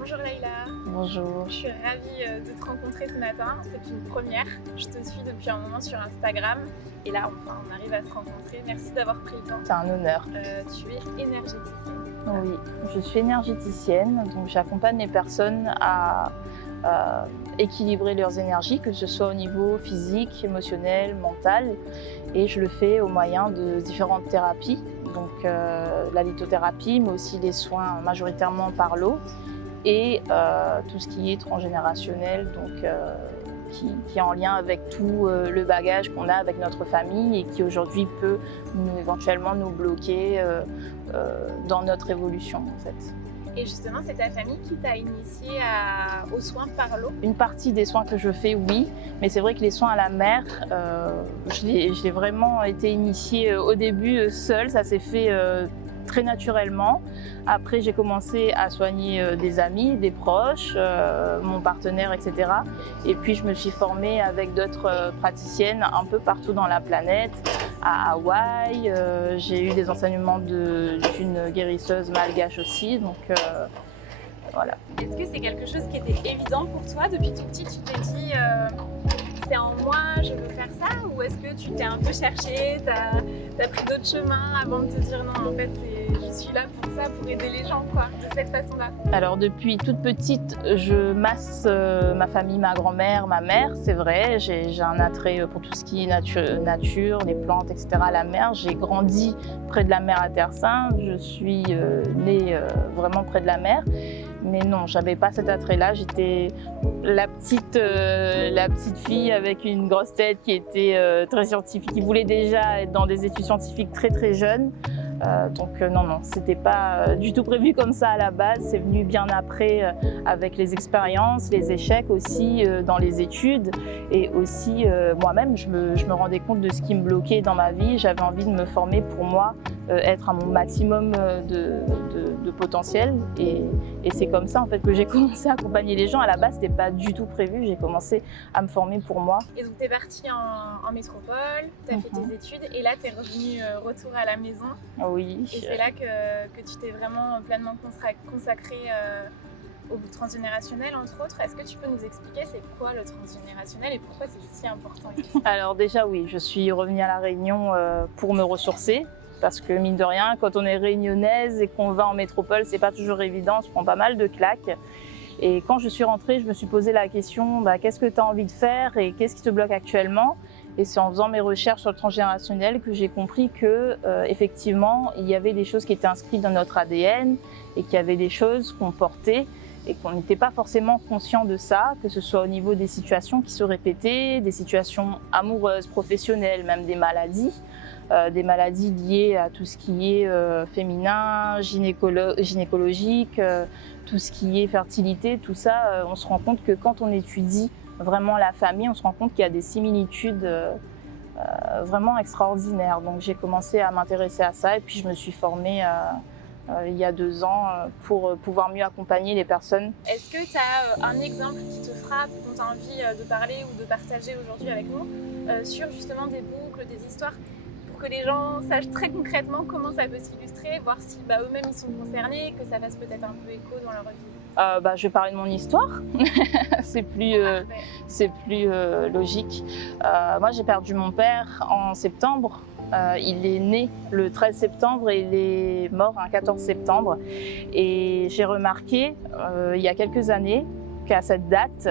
Bonjour Leïla, Bonjour. je suis ravie de te rencontrer ce matin, c'est une première. Je te suis depuis un moment sur Instagram et là enfin on arrive à se rencontrer. Merci d'avoir pris le temps. C'est un honneur. Tu es énergéticienne. Oui, je suis énergéticienne, donc j'accompagne les personnes à équilibrer leurs énergies, que ce soit au niveau physique, émotionnel, mental, et je le fais au moyen de différentes thérapies, donc la lithothérapie, mais aussi les soins majoritairement par l'eau, et tout ce qui est transgénérationnel, donc qui est en lien avec tout le bagage qu'on a avec notre famille et qui aujourd'hui peut éventuellement nous bloquer dans notre évolution en fait. Et justement, c'est ta famille qui t'a initié aux soins par l'eau? Une partie des soins que je fais, oui, mais c'est vrai que les soins à la mer, je l'ai vraiment été initiée au début seule, ça s'est fait très naturellement. Après, j'ai commencé à soigner des amis, des proches, mon partenaire, etc. Et puis, je me suis formée avec d'autres praticiennes un peu partout dans la planète. À Hawaï, j'ai eu des enseignements d'une guérisseuse malgache aussi, donc voilà. Est-ce que c'est quelque chose qui était évident pour toi depuis tout petit? Tu t'es dit c'est en moi, je veux faire ça? Ou est-ce que tu t'es un peu cherché, t'as pris d'autres chemins avant de te dire non, en fait je suis là pour ça, pour aider les gens, quoi, de cette façon-là? Alors depuis toute petite, je masse ma famille, ma grand-mère, ma mère, c'est vrai. J'ai un attrait pour tout ce qui est nature, les plantes, etc., la mer. J'ai grandi près de la mer à Terre-Sainte, je suis née vraiment près de la mer. Mais non, j'avais pas cet attrait-là. J'étais la petite fille avec une grosse tête qui était très scientifique, qui voulait déjà être dans des études scientifiques très très jeune. Donc non, c'était pas du tout prévu comme ça à la base. C'est venu bien après avec les expériences, les échecs aussi dans les études. Et aussi moi-même, je me rendais compte de ce qui me bloquait dans ma vie. J'avais envie de me former pour moi, être à mon maximum de potentiel. Et c'est comme ça en fait que j'ai commencé à accompagner les gens. À la base, c'était pas du tout prévu. J'ai commencé à me former pour moi. Et donc, tu es partie en métropole, tu as fait tes études et là, tu es revenue retour à la maison. Oui. Et c'est là que tu t'es vraiment pleinement consacrée au transgénérationnel, entre autres. Est-ce que tu peux nous expliquer c'est quoi le transgénérationnel et pourquoi c'est si important ici? Alors déjà oui, je suis revenue à La Réunion pour me ressourcer. Parce que mine de rien, quand on est réunionnaise et qu'on va en métropole, c'est pas toujours évident, on se prend pas mal de claques. Et quand je suis rentrée, je me suis posé la question, qu'est-ce que tu as envie de faire et qu'est-ce qui te bloque actuellement? Et c'est en faisant mes recherches sur le transgénérationnel que j'ai compris que effectivement, il y avait des choses qui étaient inscrites dans notre ADN et qu'il y avait des choses qu'on portait et qu'on n'était pas forcément conscient de ça, que ce soit au niveau des situations qui se répétaient, des situations amoureuses, professionnelles, même des maladies liées à tout ce qui est féminin, gynécologique, tout ce qui est fertilité, tout ça, on se rend compte que quand on étudie vraiment la famille, on se rend compte qu'il y a des similitudes vraiment extraordinaires. Donc j'ai commencé à m'intéresser à ça et puis je me suis formée il y a 2 ans pour pouvoir mieux accompagner les personnes. Est-ce que tu as un exemple qui te frappe, dont tu as envie de parler ou de partager aujourd'hui avec nous sur justement des boucles, des histoires, pour que les gens sachent très concrètement comment ça peut s'illustrer, voir si eux-mêmes ils sont concernés, que ça fasse peut-être un peu écho dans leur vie? Je vais parler de mon histoire, c'est plus logique. Moi j'ai perdu mon père en septembre. Il est né le 13 septembre et il est mort un 14 septembre. Et j'ai remarqué il y a quelques années qu'à cette date,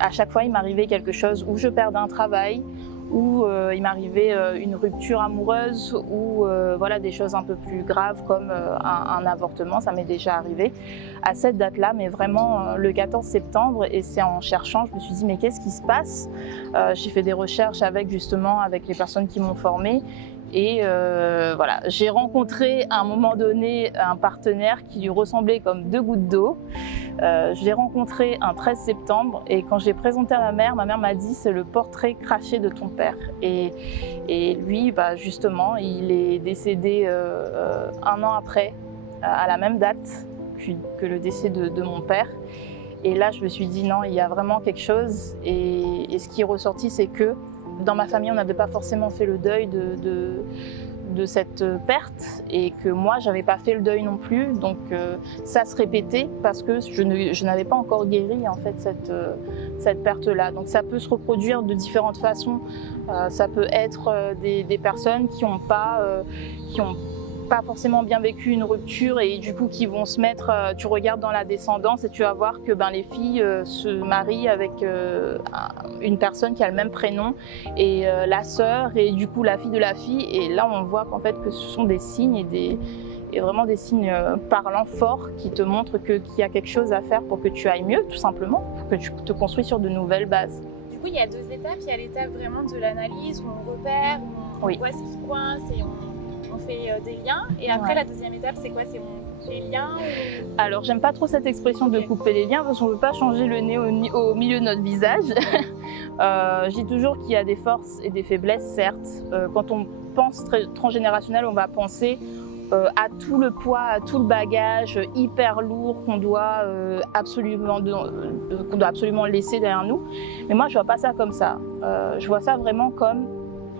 à chaque fois il m'arrivait quelque chose, où je perdais un travail, où il m'arrivait une rupture amoureuse ou voilà, des choses un peu plus graves comme un avortement, ça m'est déjà arrivé à cette date-là, mais vraiment le 14 septembre. Et c'est en cherchant, je me suis dit mais qu'est-ce qui se passe? J'ai fait des recherches avec les personnes qui m'ont formée. Et voilà, j'ai rencontré à un moment donné un partenaire qui lui ressemblait comme 2 gouttes d'eau. Je l'ai rencontré un 13 septembre et quand j'ai présenté à ma mère m'a dit c'est le portrait craché de ton père. Et lui, justement, il est décédé 1 an après, à la même date que le décès de mon père. Et là, je me suis dit non, il y a vraiment quelque chose. Et ce qui est ressorti, c'est que dans ma famille, on n'avait pas forcément fait le deuil de cette perte et que moi, j'avais pas fait le deuil non plus. Donc, ça se répétait parce que je n'avais pas encore guéri en fait cette perte-là. Donc, ça peut se reproduire de différentes façons. Ça peut être des personnes qui n'ont pas forcément bien vécu une rupture et du coup qui vont se mettre, tu regardes dans la descendance et tu vas voir que les filles se marient avec une personne qui a le même prénom et la sœur et du coup la fille de la fille, et là on voit qu'en fait que ce sont des signes et vraiment des signes parlants forts qui te montrent qu'il y a quelque chose à faire pour que tu ailles mieux, tout simplement, pour que tu te construis sur de nouvelles bases. Du coup il y a deux étapes, il y a l'étape vraiment de l'analyse où on repère, où on voit ce qui coince et on fait des liens, et après la deuxième étape c'est quoi? C'est on coupe les liens ou... Alors j'aime pas trop cette expression de couper les liens parce qu'on veut pas changer le nez au milieu de notre visage. Je dis toujours qu'il y a des forces et des faiblesses, certes. Quand on pense transgénérationnel, on va penser à tout le poids, à tout le bagage hyper lourd qu'on doit absolument laisser derrière nous. Mais moi je vois pas ça comme ça. Je vois ça vraiment comme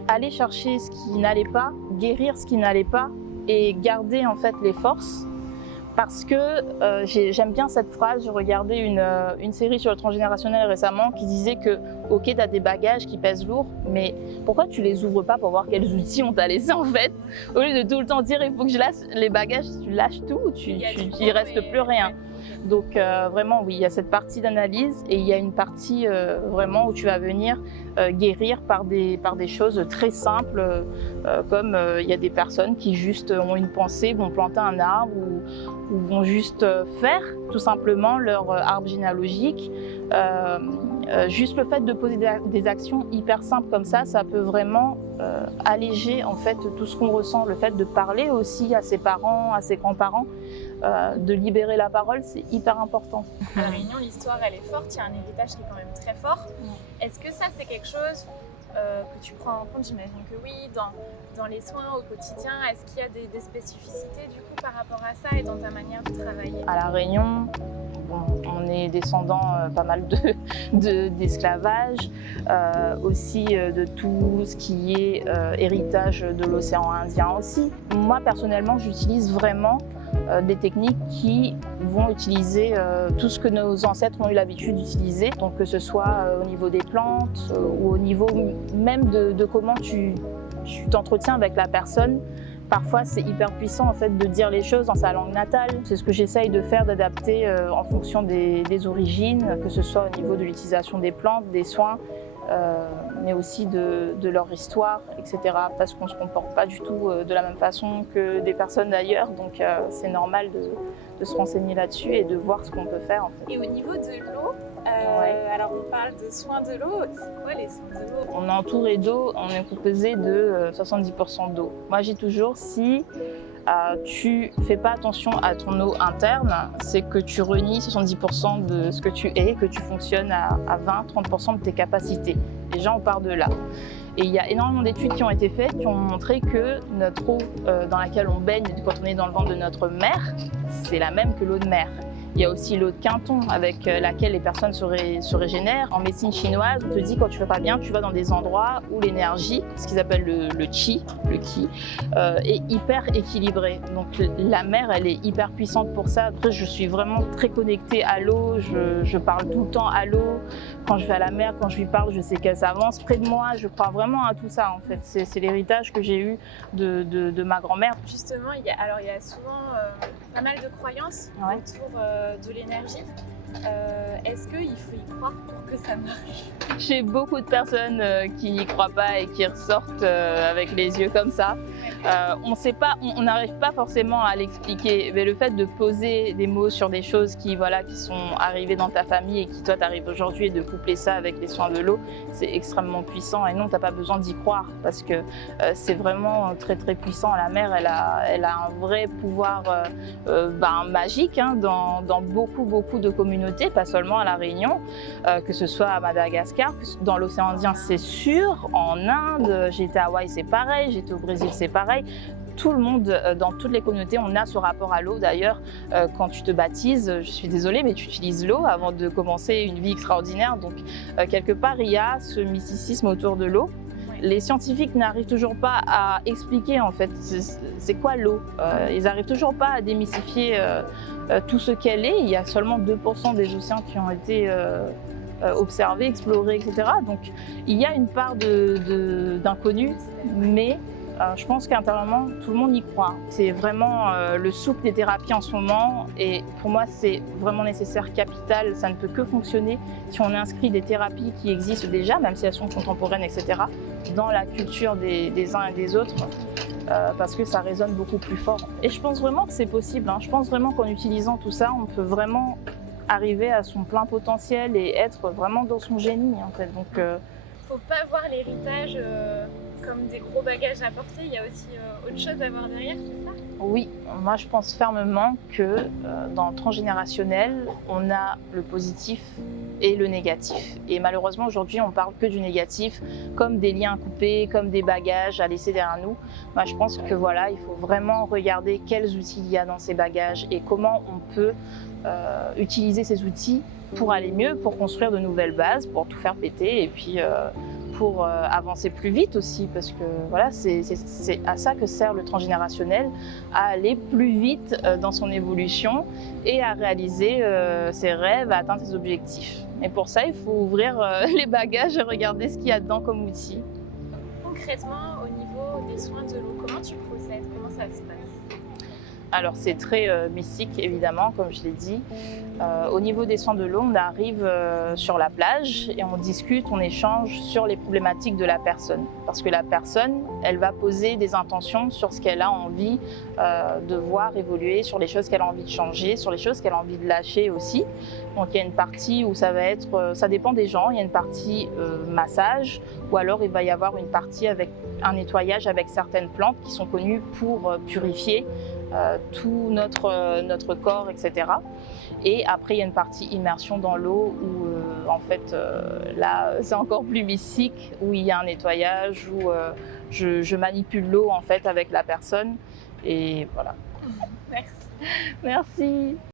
aller chercher ce qui n'allait pas, guérir ce qui n'allait pas et garder en fait les forces. Parce que j'aime bien cette phrase, je regardais une série sur le transgénérationnel récemment qui disait que ok, tu as des bagages qui pèsent lourd, mais pourquoi tu les ouvres pas pour voir quels outils on t'a laissé en fait? Au lieu de tout le temps dire il faut que je lâche les bagages, tu lâches tout, il reste plus rien. Donc vraiment oui, il y a cette partie d'analyse et il y a une partie vraiment où tu vas venir guérir par des choses très simples, comme il y a des personnes qui juste ont une pensée, vont planter un arbre ou vont juste faire tout simplement leur arbre généalogique. Juste le fait de poser des actions hyper simples comme ça peut vraiment alléger en fait tout ce qu'on ressent. Le fait de parler aussi à ses parents, à ses grands-parents, de libérer la parole, c'est hyper important. À La Réunion, l'histoire elle est forte, il y a un héritage qui est quand même très fort. Est-ce que ça c'est quelque chose que tu prends en compte? J'imagine que oui, dans les soins au quotidien. Est-ce qu'il y a des spécificités du coup par rapport à ça et dans ta manière de travailler? À La Réunion, on est descendant pas mal d'esclavage, aussi de tout ce qui est héritage de l'océan Indien aussi. Moi personnellement, j'utilise vraiment des techniques qui vont utiliser tout ce que nos ancêtres ont eu l'habitude d'utiliser, donc que ce soit au niveau des plantes ou au niveau même de comment tu t'entretiens avec la personne. Parfois, c'est hyper puissant en fait de dire les choses dans sa langue natale. C'est ce que j'essaye de faire, d'adapter en fonction des origines, que ce soit au niveau de l'utilisation des plantes, des soins, mais aussi de leur histoire, etc. Parce qu'on ne se comporte pas du tout de la même façon que des personnes d'ailleurs, donc c'est normal de se renseigner là-dessus et de voir ce qu'on peut faire en fait. Et au niveau de l'eau, alors on parle de soins de l'eau, c'est quoi les soins de l'eau? On est entouré d'eau, on est composé de 70% d'eau. Moi j'ai toujours, si tu fais pas attention à ton eau interne, c'est que tu renies 70% de ce que tu es, que tu fonctionnes à 20-30% de tes capacités. Déjà on part de là. Et il y a énormément d'études qui ont été faites qui ont montré que notre eau dans laquelle on baigne quand on est dans le ventre de notre mère, c'est la même que l'eau de mer. Il y a aussi l'eau de Quinton avec laquelle les personnes se régénèrent. En médecine chinoise, on te dit quand tu vas pas bien, tu vas dans des endroits où l'énergie, ce qu'ils appellent le qi, est hyper équilibrée. Donc la mer, elle est hyper puissante pour ça. Après, je suis vraiment très connectée à l'eau, je parle tout le temps à l'eau. Quand je vais à la mer, quand je lui parle, je sais qu'elle s'avance près de moi. Je crois vraiment à tout ça en fait. C'est l'héritage que j'ai eu de ma grand-mère. Justement, il y a souvent pas mal de croyances autour de l'énergie. Est-ce qu'il faut y croire pour que ça marche? J'ai beaucoup de personnes qui n'y croient pas et qui ressortent avec les yeux comme ça. On n'arrive pas forcément à l'expliquer, mais le fait de poser des mots sur des choses qui sont arrivées dans ta famille et qui toi t'arrives aujourd'hui, et de coupler ça avec les soins de l'eau, c'est extrêmement puissant. Et non, t'as pas besoin d'y croire parce que c'est vraiment très très puissant. La mer, elle a un vrai pouvoir magique dans beaucoup de communautés, pas seulement à La Réunion, que ce soit à Madagascar, dans l'océan Indien c'est sûr, en Inde, j'étais à Hawaï c'est pareil, j'étais au Brésil c'est pareil. Tout le monde, dans toutes les communautés, on a ce rapport à l'eau. D'ailleurs, quand tu te baptises, je suis désolée, mais tu utilises l'eau avant de commencer une vie extraordinaire. Donc, quelque part, il y a ce mysticisme autour de l'eau. Les scientifiques n'arrivent toujours pas à expliquer en fait c'est quoi l'eau. Ils n'arrivent toujours pas à démystifier tout ce qu'elle est. Il y a seulement 2% des océans qui ont été observés, explorés, etc. Donc il y a une part d'inconnu, mais je pense qu'intérieurement, tout le monde y croit. C'est vraiment le souffle des thérapies en ce moment et pour moi, c'est vraiment nécessaire, capital. Ça ne peut que fonctionner si on inscrit des thérapies qui existent déjà, même si elles sont contemporaines, etc., dans la culture des uns et des autres, parce que ça résonne beaucoup plus fort. Et je pense vraiment que c'est possible. Hein. Je pense vraiment qu'en utilisant tout ça, on peut vraiment arriver à son plein potentiel et être vraiment dans son génie, en fait. Donc, faut pas voir l'héritage comme des gros bagages à porter, il y a aussi autre chose à voir derrière, c'est ça? Oui, moi je pense fermement que dans le transgénérationnel, on a le positif et le négatif. Et malheureusement aujourd'hui, on parle que du négatif, comme des liens coupés, comme des bagages à laisser derrière nous. Moi je pense que voilà, il faut vraiment regarder quels outils il y a dans ces bagages et comment on peut utiliser ces outils pour aller mieux, pour construire de nouvelles bases, pour tout faire péter et puis pour avancer plus vite aussi, parce que voilà, c'est à ça que sert le transgénérationnel, à aller plus vite dans son évolution et à réaliser ses rêves, à atteindre ses objectifs. Et pour ça, il faut ouvrir les bagages et regarder ce qu'il y a dedans comme outil. Concrètement, au niveau des soins de l'eau, comment tu procèdes? Comment ça se passe? Alors c'est très mystique évidemment, comme je l'ai dit. Au niveau des soins de l'eau, on arrive sur la plage et on discute, on échange sur les problématiques de la personne. Parce que la personne, elle va poser des intentions sur ce qu'elle a envie de voir évoluer, sur les choses qu'elle a envie de changer, sur les choses qu'elle a envie de lâcher aussi. Donc il y a une partie où ça va être, ça dépend des gens, il y a une partie massage, ou alors il va y avoir une partie avec un nettoyage avec certaines plantes qui sont connues pour purifier tout notre corps, etc. Et après, il y a une partie immersion dans l'eau où, en fait, là, c'est encore plus mystique, où il y a un nettoyage, où je manipule l'eau, en fait, avec la personne. Et voilà. Merci. Merci.